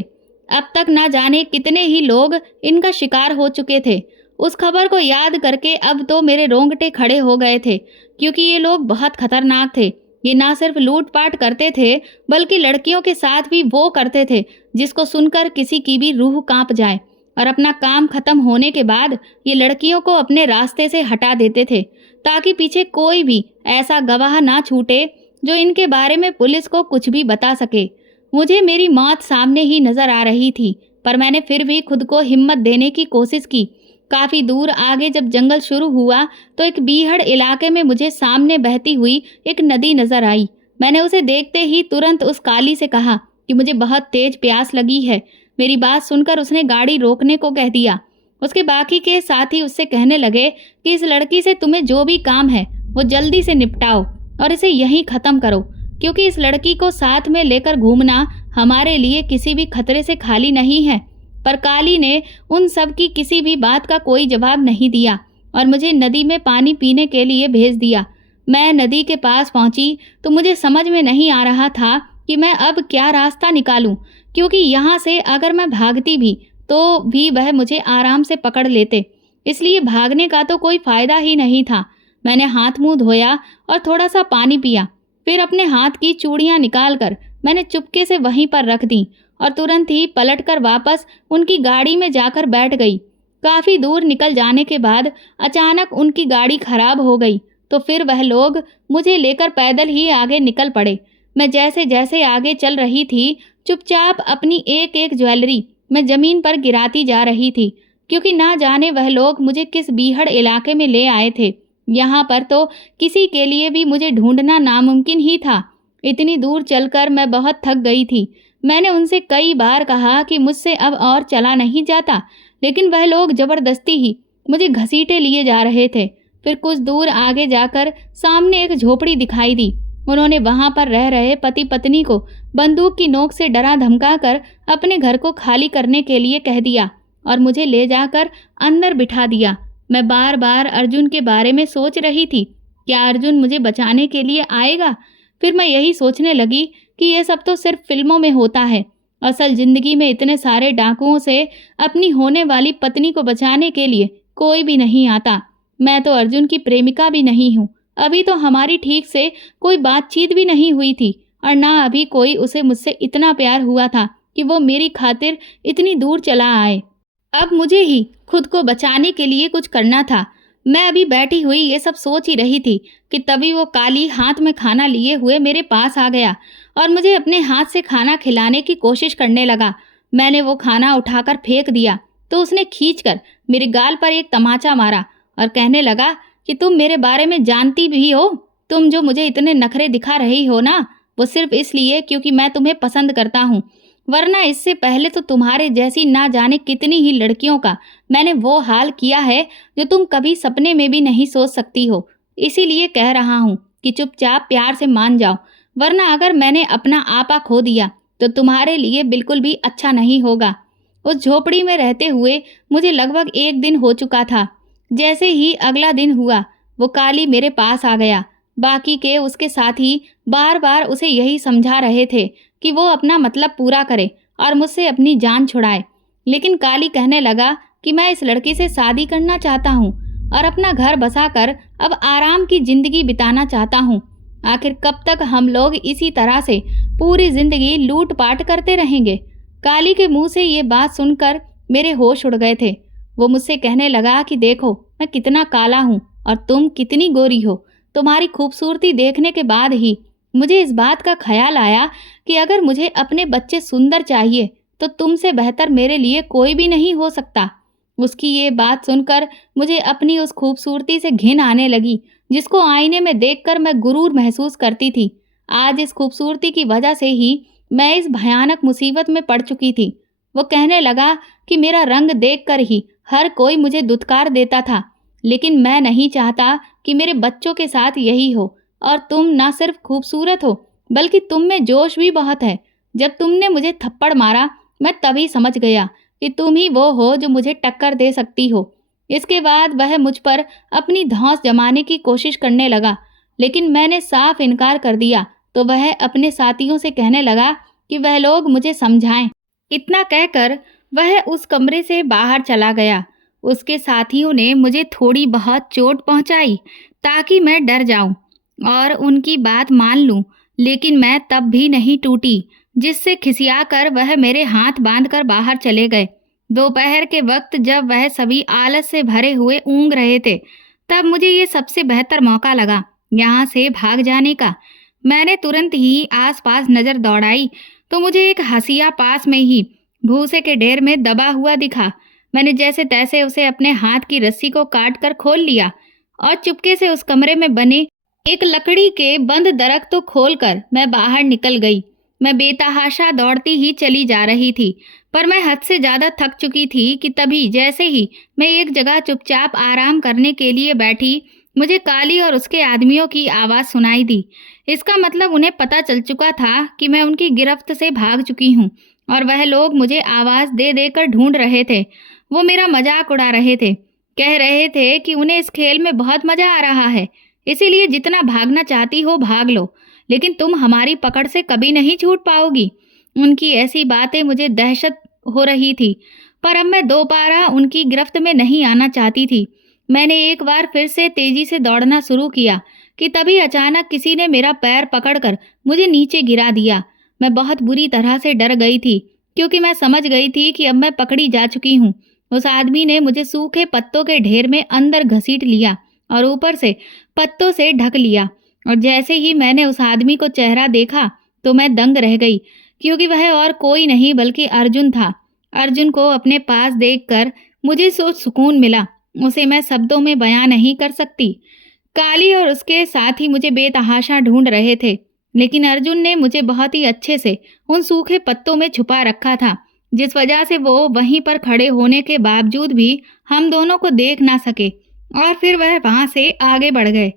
अब तक ना जाने कितने ही लोग इनका शिकार हो चुके थे। उस खबर को याद करके अब तो मेरे रोंगटे खड़े हो गए थे, क्योंकि ये लोग बहुत खतरनाक थे। ये ना सिर्फ लूट-पाट करते थे, बल्कि लड़कियों के साथ भी वो करते थे, जिसको सुनकर किसी की भी रूह काँप जाए। और अपना काम खत्म होने के बाद ये लड़कियों को अपने रास्ते से हटा देते थे, ताकि पीछे कोई भी ऐसा गवाह ना छूटे जो इनके बारे में पुलिस को कुछ भी बता सके। मुझे मेरी मौत सामने ही नजर आ रही थी, पर मैंने फिर भी खुद को हिम्मत देने की कोशिश की। काफी दूर आगे जब जंगल शुरू हुआ, तो एक बीहड़ इलाके में मुझे सामने बहती हुई एक नदी नजर आई। मैंने उसे देखते ही तुरंत उस काली से कहा कि मुझे बहुत तेज प्यास लगी है। मेरी बात सुनकर उसने गाड़ी रोकने को कह दिया। उसके बाकी के साथी उससे कहने लगे कि इस लड़की से तुम्हें जो भी काम है वो जल्दी से निपटाओ और इसे यहीं खत्म करो, क्योंकि इस लड़की को साथ में लेकर घूमना हमारे लिए किसी भी खतरे से खाली नहीं है। पर काली ने उन सब की किसी भी बात का कोई जवाब नहीं दिया और मुझे नदी में पानी पीने के लिए भेज दिया। मैं नदी के पास पहुंची तो मुझे समझ में नहीं आ रहा था कि मैं अब क्या रास्ता निकालूं, क्योंकि यहाँ से अगर मैं भागती भी तो भी वह मुझे आराम से पकड़ लेते। इसलिए भागने का तो कोई फायदा ही नहीं था। मैंने हाथ मुंह धोया और थोड़ा सा पानी पिया। फिर अपने हाथ की चूड़ियां निकालकर मैंने चुपके से वहीं पर रख दी और तुरंत ही पलटकर वापस उनकी गाड़ी में जाकर बैठ गई। काफी दूर निकल जाने के बाद अचानक उनकी गाड़ी खराब हो गई, तो फिर वह लोग मुझे लेकर पैदल ही आगे निकल पड़े। मैं जैसे जैसे आगे चल रही थी, चुपचाप अपनी एक एक ज्वेलरी मैं जमीन पर गिराती जा रही थी, क्योंकि ना जाने वह लोग मुझे किस बीहड़ इलाके में ले आए थे। यहाँ पर तो किसी के लिए भी मुझे ढूंढना नामुमकिन ही था। इतनी दूर चलकर मैं बहुत थक गई थी। मैंने उनसे कई बार कहा कि मुझसे अब और चला नहीं जाता, लेकिन वह लोग जबरदस्ती ही मुझे घसीटे लिए जा रहे थे। फिर कुछ दूर आगे जाकर सामने एक झोपड़ी दिखाई दी। उन्होंने वहां पर रह रहे पति पत्नी को बंदूक की नोक से डरा धमकाकर अपने घर को खाली करने के लिए कह दिया और मुझे ले जाकर अंदर बिठा दिया। मैं बार बार अर्जुन के बारे में सोच रही थी, क्या अर्जुन मुझे बचाने के लिए आएगा? फिर मैं यही सोचने लगी कि ये सब तो सिर्फ फिल्मों में होता है। असल जिंदगी में इतने सारे डाकुओं से अपनी होने वाली पत्नी को बचाने के लिए कोई भी नहीं आता। मैं तो अर्जुन की प्रेमिका भी नहीं हूँ। अभी तो हमारी ठीक से कोई बातचीत भी नहीं हुई थी और ना अभी कोई उसे मुझसे इतना प्यार हुआ था कि वो मेरी खातिर इतनी दूर चला आए। अब मुझे ही खुद को बचाने के लिए कुछ करना था। मैं अभी बैठी हुई ये सब सोच ही रही थी कि तभी वो काली हाथ में खाना लिए हुए मेरे पास आ गया और मुझे अपने हाथ से खाना खिलाने की कोशिश करने लगा। मैंने वो खाना उठाकर फेंक दिया तो उसने खींचकर मेरे गाल पर एक तमाचा मारा और कहने लगा कि तुम मेरे बारे में जानती भी हो। तुम जो मुझे इतने नखरे दिखा रही हो ना, वो सिर्फ इसलिए क्योंकि मैं तुम्हें पसंद करता हूँ, वरना इससे पहले तो तुम्हारे जैसी ना जाने कितनी ही लड़कियों का मैंने वो हाल किया है जो तुम कभी सपने में भी नहीं सोच सकती हो। इसीलिए कह रहा हूँ कि चुपचाप प्यार से मान जाओ, वरना अगर मैंने अपना आपा खो दिया तो तुम्हारे लिए बिल्कुल भी अच्छा नहीं होगा। उस झोपड़ी में रहते हुए मुझे लगभग 1 दिन हो चुका था। जैसे ही अगला दिन हुआ, वो काली मेरे पास आ गया। बाकी के उसके साथी बार बार उसे यही समझा रहे थे कि वो अपना मतलब पूरा करे और मुझसे अपनी जान छुड़ाए, लेकिन काली कहने लगा कि मैं इस लड़की से शादी करना चाहता हूँ और अपना घर बसाकर अब आराम की जिंदगी बिताना चाहता हूँ। आखिर कब तक हम लोग इसी तरह से पूरी जिंदगी लूट पाट करते रहेंगे? काली के मुंह से ये बात सुनकर मेरे होश उड़ गए थे। वो मुझसे कहने लगा कि देखो, मैं कितना काला हूँ और तुम कितनी गोरी हो। तुम्हारी खूबसूरती देखने के बाद ही मुझे इस बात का ख्याल आया कि अगर मुझे अपने बच्चे सुंदर चाहिए तो तुमसे बेहतर मेरे लिए कोई भी नहीं हो सकता। उसकी ये बात सुनकर मुझे अपनी उस खूबसूरती से घिन आने लगी, जिसको आईने में देखकर मैं गुरूर महसूस करती थी। आज इस खूबसूरती की वजह से ही मैं इस भयानक मुसीबत में पड़ चुकी थी। वो कहने लगा कि मेरा रंग देखकर ही हर कोई मुझे दुत्कार देता था, लेकिन मैं नहीं चाहता कि मेरे बच्चों के साथ यही हो। और तुम ना सिर्फ खूबसूरत हो, बल्कि तुम में जोश भी बहुत है। जब तुमने मुझे थप्पड़ मारा, मैं तभी समझ गया कि तुम ही वो हो जो मुझे टक्कर दे सकती हो। इसके बाद वह मुझ पर अपनी धौंस जमाने की कोशिश करने लगा, लेकिन मैंने साफ इनकार कर दिया। तो वह अपने साथियों से कहने लगा कि वह लोग मुझे समझाएं। इतना कहकर वह उस कमरे से बाहर चला गया। उसके साथियों ने मुझे थोड़ी बहुत चोट पहुंचाई ताकि मैं डर जाऊं, और उनकी बात मान लूं, लेकिन मैं तब भी नहीं टूटी, जिससे खिसियाकर वह मेरे हाथ बांधकर बाहर चले गए। दोपहर के वक्त जब वह सभी आलस से भरे हुए ऊँघ रहे थे, तब मुझे ये सबसे बेहतर मौका लगा यहाँ से भाग जाने का। मैंने तुरंत ही आसपास नजर दौड़ाई तो मुझे एक हंसिया पास में ही भूसे के ढेर में दबा हुआ दिखा। मैंने जैसे तैसे उसे अपने हाथ की रस्सी को काट कर खोल लिया और चुपके से उस कमरे में बने एक लकड़ी के बंद दरख्त को खोलकर मैं बाहर निकल गई। मैं बेतहाशा दौड़ती ही चली जा रही थी, पर मैं हद से ज्यादा थक चुकी थी कि तभी जैसे ही मैं एक जगह चुपचाप आराम करने के लिए बैठी, मुझे काली और उसके आदमियों की आवाज सुनाई दी। इसका मतलब उन्हें पता चल चुका था कि मैं उनकी गिरफ्त से भाग चुकी हूँ और वह लोग मुझे आवाज दे देकर ढूंढ रहे थे। वो मेरा मजाक उड़ा रहे थे, कह रहे थे कि उन्हें इस खेल में बहुत मजा आ रहा है, इसीलिए जितना भागना चाहती हो भाग लो, लेकिन तुम हमारी पकड़ से कभी नहीं छूट पाओगी। उनकी ऐसी बातें मुझे दहशत हो रही थी, पर अब मैं दोबारा उनकी गिरफ्त में नहीं आना चाहती थी। मैंने एक बार फिर से तेजी से दौड़ना शुरू किया कि तभी अचानक किसी ने मेरा पैर पकड़कर मुझे नीचे गिरा दिया। मैं बहुत बुरी तरह से डर गई थी, क्योंकि मैं समझ गई थी कि अब मैं पकड़ी जा चुकी हूँ। उस आदमी ने मुझे सूखे पत्तों के ढेर में अंदर घसीट लिया और ऊपर से पत्तों से ढक लिया, और जैसे ही मैंने उस आदमी को चेहरा देखा तो मैं दंग रह गई, क्योंकि वह और कोई नहीं बल्कि अर्जुन था। अर्जुन को अपने पास देखकर मुझे सो सुकून मिला, उसे मैं शब्दों में बयां नहीं कर सकती। काली और उसके साथी मुझे बेतहाशा ढूंढ रहे थे, लेकिन अर्जुन ने मुझे बहुत ही अच्छे से उन सूखे पत्तों में छुपा रखा था, जिस वजह से वो वहीं पर खड़े होने के बावजूद भी हम दोनों को देख ना सके, और फिर वह वहां से आगे बढ़ गए।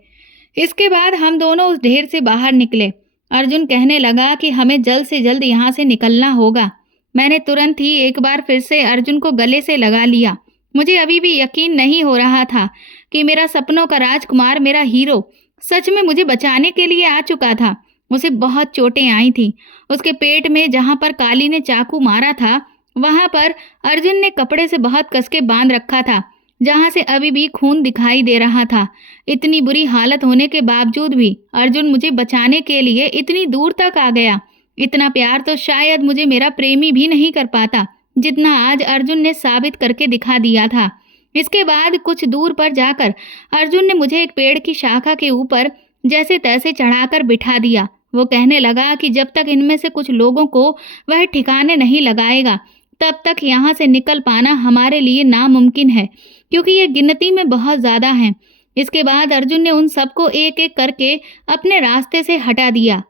इसके बाद हम दोनों उस ढेर से बाहर निकले। अर्जुन कहने लगा कि हमें जल्द से जल्द यहाँ से निकलना होगा। मैंने तुरंत ही एक बार फिर से अर्जुन को गले से लगा लिया। मुझे अभी भी यकीन नहीं हो रहा था कि मेरा सपनों का राजकुमार, मेरा हीरो, सच में मुझे बचाने के लिए आ चुका था। उसे बहुत चोटें आई थी। उसके पेट में जहाँ पर काली ने चाकू मारा था, वहाँ पर अर्जुन ने कपड़े से बहुत कसके बांध रखा था, जहाँ से अभी भी खून दिखाई दे रहा था। इतनी बुरी हालत होने के बावजूद भी अर्जुन मुझे बचाने के लिए इतनी दूर तक आ गया। इतना प्यार तो शायद मुझे मेरा प्रेमी भी नहीं कर पाता, जितना आज अर्जुन ने साबित करके दिखा दिया था। इसके बाद कुछ दूर पर जाकर अर्जुन ने मुझे एक पेड़ की शाखा के ऊपर जैसे तैसे चढ़ाकर बिठा दिया। वो कहने लगा कि जब तक इनमें से कुछ लोगों को वह ठिकाने नहीं लगाएगा, तब तक यहाँ से निकल पाना हमारे लिए नामुमकिन है, क्योंकि ये गिनती में बहुत ज़्यादा हैं। इसके बाद अर्जुन ने उन सबको एक एक करके अपने रास्ते से हटा दिया।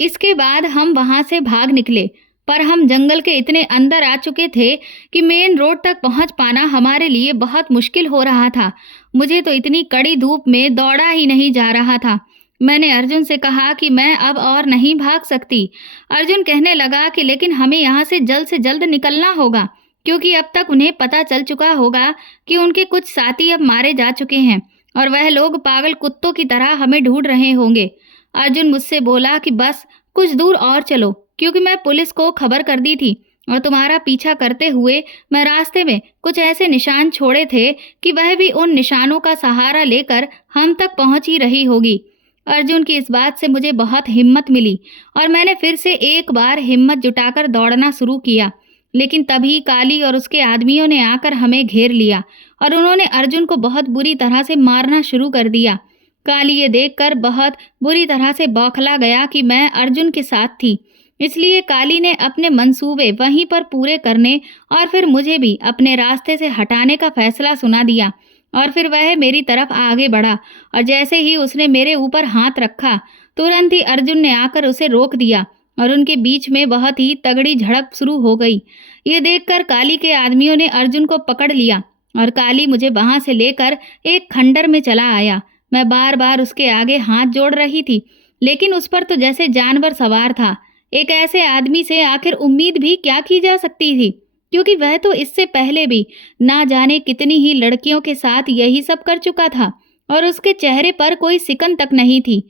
इसके बाद हम वहां से भाग निकले, पर हम जंगल के इतने अंदर आ चुके थे कि मेन रोड तक पहुंच पाना हमारे लिए बहुत मुश्किल हो रहा था। मुझे तो इतनी कड़ी धूप में दौड़ा ही नहीं जा रहा था। मैंने अर्जुन से कहा कि मैं अब और नहीं भाग सकती। अर्जुन कहने लगा कि लेकिन हमें यहाँ से जल्द निकलना होगा, क्योंकि अब तक उन्हें पता चल चुका होगा कि उनके कुछ साथी अब मारे जा चुके हैं और वह लोग पागल कुत्तों की तरह हमें ढूंढ रहे होंगे। अर्जुन मुझसे बोला कि बस कुछ दूर और चलो, क्योंकि मैं पुलिस को खबर कर दी थी और तुम्हारा पीछा करते हुए मैं रास्ते में कुछ ऐसे निशान छोड़े थे कि वह भी उन निशानों का सहारा लेकर हम तक पहुंच ही रही होगी। अर्जुन की इस बात से मुझे बहुत हिम्मत मिली और मैंने फिर से एक बार हिम्मत जुटाकर दौड़ना शुरू किया, लेकिन तभी काली और उसके आदमियों ने आकर हमें घेर लिया और उन्होंने अर्जुन को बहुत बुरी तरह से मारना शुरू कर दिया। काली ये देखकर बहुत बुरी तरह से बौखला गया कि मैं अर्जुन के साथ थी, इसलिए काली ने अपने मंसूबे वहीं पर पूरे करने और फिर मुझे भी अपने रास्ते से हटाने का फैसला सुना दिया। और फिर वह मेरी तरफ आगे बढ़ा और जैसे ही उसने मेरे ऊपर हाथ रखा, तुरंत ही अर्जुन ने आकर उसे रोक दिया और उनके बीच में बहुत ही तगड़ी झड़प शुरू हो गई। ये देखकर काली के आदमियों ने अर्जुन को पकड़ लिया और काली मुझे वहां से लेकर एक खंडर में चला आया। मैं बार बार उसके आगे हाथ जोड़ रही थी, लेकिन उस पर तो जैसे जानवर सवार था। एक ऐसे आदमी से आखिर उम्मीद भी क्या की जा सकती थी, क्योंकि वह तो इससे पहले भी ना जाने कितनी ही लड़कियों के साथ यही सब कर चुका था और उसके चेहरे पर कोई सिकन तक नहीं थी।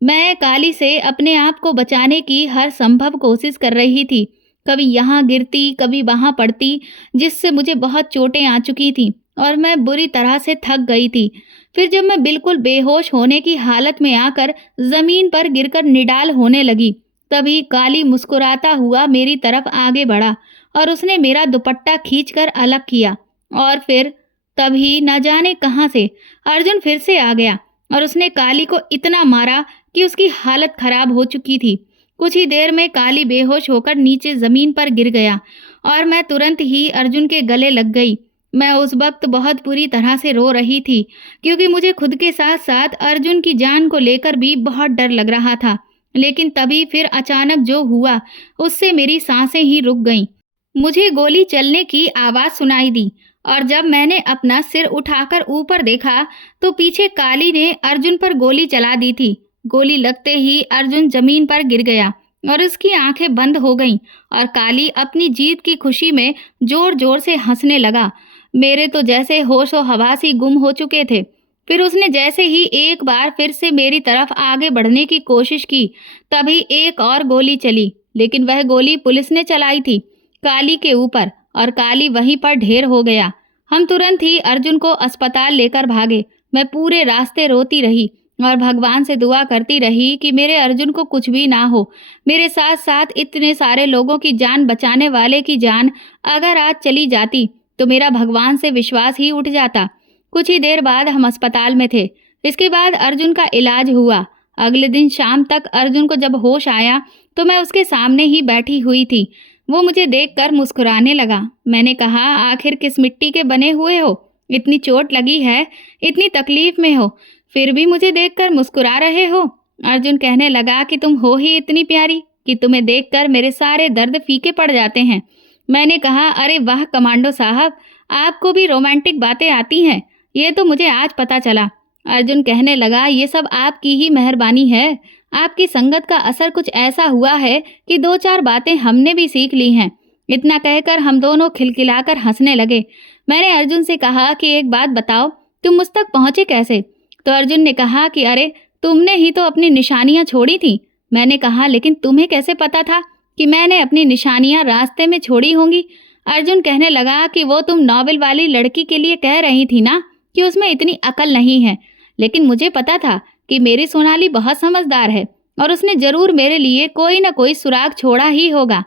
मैं काली से अपने आप को बचाने की हर संभव कोशिश कर रही थी, कभी यहाँ गिरती कभी वहाँ पड़ती, जिससे मुझे बहुत चोटें आ चुकी थी और मैं बुरी तरह से थक गई थी। फिर जब मैं बिल्कुल बेहोश होने की हालत में आकर जमीन पर गिरकर निडाल होने लगी, तभी काली मुस्कुराता हुआ मेरी तरफ आगे बढ़ा और उसने मेरा दुपट्टा खींचकर अलग किया। और फिर तभी न जाने कहां से अर्जुन फिर से आ गया और उसने काली को इतना मारा कि उसकी हालत खराब हो चुकी थी। कुछ ही देर में काली बेहोश होकर नीचे जमीन पर गिर गया और मैं तुरंत ही अर्जुन के गले लग गई। मैं उस वक्त बहुत बुरी तरह से रो रही थी, क्योंकि मुझे खुद के साथ साथ अर्जुन की जान को लेकर भी बहुत डर लग रहा था। लेकिन तभी फिर अचानक जो हुआ, उससे मेरी सांसें ही रुक गईं। मुझे गोली चलने की आवाज सुनाई दी और जब मैंने अपना सिर उठाकर ऊपर देखा, तो पीछे काली ने अर्जुन पर गोली चला दी थी। गोली लगते ही अर्जुन जमीन पर गिर गया और उसकी आंखें बंद हो गईं और काली अपनी जीत की खुशी में जोर-जोर से हंसने लगा। मेरे तो जैसे होशो हवास ही गुम हो चुके थे। फिर उसने जैसे ही एक बार फिर से मेरी तरफ आगे बढ़ने की कोशिश की, तभी एक और गोली चली, लेकिन वह गोली पुलिस ने चलाई थी काली के ऊपर और काली वहीं पर ढेर हो गया। हम तुरंत ही अर्जुन को अस्पताल लेकर भागे। मैं पूरे रास्ते रोती रही और भगवान से दुआ करती रही कि मेरे अर्जुन को कुछ भी ना हो। मेरे साथ साथ इतने सारे लोगों की जान बचाने वाले की जान अगर आज चली जाती, तो मेरा भगवान से विश्वास ही उठ जाता। कुछ ही देर बाद हम अस्पताल में थे। इसके बाद अर्जुन का इलाज हुआ। अगले दिन शाम तक अर्जुन को जब होश आया, तो मैं उसके सामने ही बैठी हुई थी। वो मुझे देखकर मुस्कुराने लगा। मैंने कहा, आखिर किस मिट्टी के बने हुए हो? इतनी चोट लगी है, इतनी तकलीफ में हो, फिर भी मुझे देखकर मुस्कुरा रहे हो। अर्जुन कहने लगा कि तुम हो ही इतनी प्यारी कि तुम्हें देखकर मेरे सारे दर्द फीके पड़ जाते हैं। मैंने कहा, अरे वाह कमांडो साहब, आपको भी रोमांटिक बातें आती हैं, ये तो मुझे आज पता चला। अर्जुन कहने लगा, ये सब आपकी ही मेहरबानी है। आपकी संगत का असर कुछ ऐसा हुआ है कि दो चार बातें हमने भी सीख ली हैं। इतना कहकर हम दोनों खिलखिलाकर हंसने लगे। मैंने अर्जुन से कहा कि एक बात बताओ, तुम मुझ तक पहुंचे कैसे? तो अर्जुन ने कहा कि अरे, तुमने ही तो अपनी निशानियां छोड़ी थी। मैंने कहा, लेकिन तुम्हें कैसे पता था कि मैंने अपनी निशानियां रास्ते में छोड़ी होंगी? अर्जुन कहने लगा कि वो तुम नॉवेल वाली लड़की के लिए कह रही थी ना कि उसमें इतनी अकल नहीं है, लेकिन मुझे पता था कि मेरी सोनाली बहुत समझदार है और उसने जरूर मेरे लिए कोई न कोई सुराग छोड़ा ही होगा।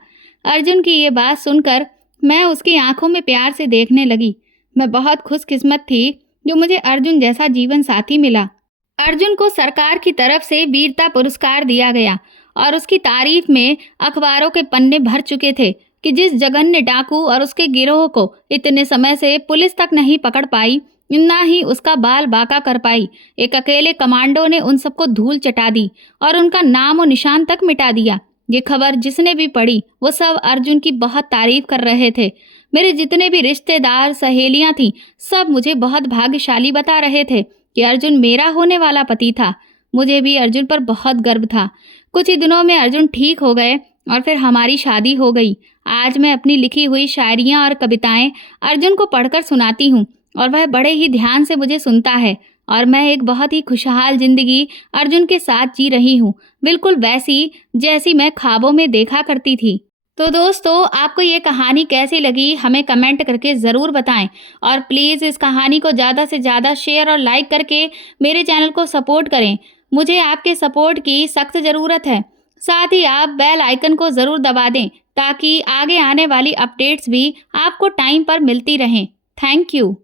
अर्जुन की ये बात सुनकर मैं उसकी आंखों में प्यार से देखने लगी। मैं बहुत खुशकिस्मत थी जो मुझे अर्जुन जैसा जीवन साथी मिला। अर्जुन को सरकार की तरफ से वीरता पुरस्कार दिया गया और उसकी तारीफ में अखबारों के पन्ने भर चुके थे कि जिस जघन्य डाकू और उसके गिरोह को इतने समय से पुलिस तक नहीं पकड़ पाई, ना ही उसका बाल बाका कर पाई, एक अकेले कमांडो ने उन सबको धूल चटा दी और उनका नाम और निशान तक मिटा दिया। ये खबर जिसने भी पढ़ी, वो सब अर्जुन की बहुत तारीफ कर रहे थे। मेरे जितने भी रिश्तेदार सहेलियां थीं, सब मुझे बहुत भाग्यशाली बता रहे थे कि अर्जुन मेरा होने वाला पति था। मुझे भी अर्जुन पर बहुत गर्व था। कुछ ही दिनों में अर्जुन ठीक हो गए और फिर हमारी शादी हो गई। आज मैं अपनी लिखी हुई शायरियाँ और कविताएं अर्जुन को पढ़कर सुनाती हूँ और वह बड़े ही ध्यान से मुझे सुनता है और मैं एक बहुत ही खुशहाल जिंदगी अर्जुन के साथ जी रही हूँ, बिल्कुल वैसी जैसी मैं ख्वाबों में देखा करती थी। तो दोस्तों, आपको ये कहानी कैसी लगी हमें कमेंट करके ज़रूर बताएं और प्लीज़ इस कहानी को ज़्यादा से ज़्यादा शेयर और लाइक करके मेरे चैनल को सपोर्ट करें। मुझे आपके सपोर्ट की सख्त ज़रूरत है। साथ ही आप बेल आइकन को ज़रूर दबा दें ताकि आगे आने वाली अपडेट्स भी आपको टाइम पर मिलती रहें। Thank you.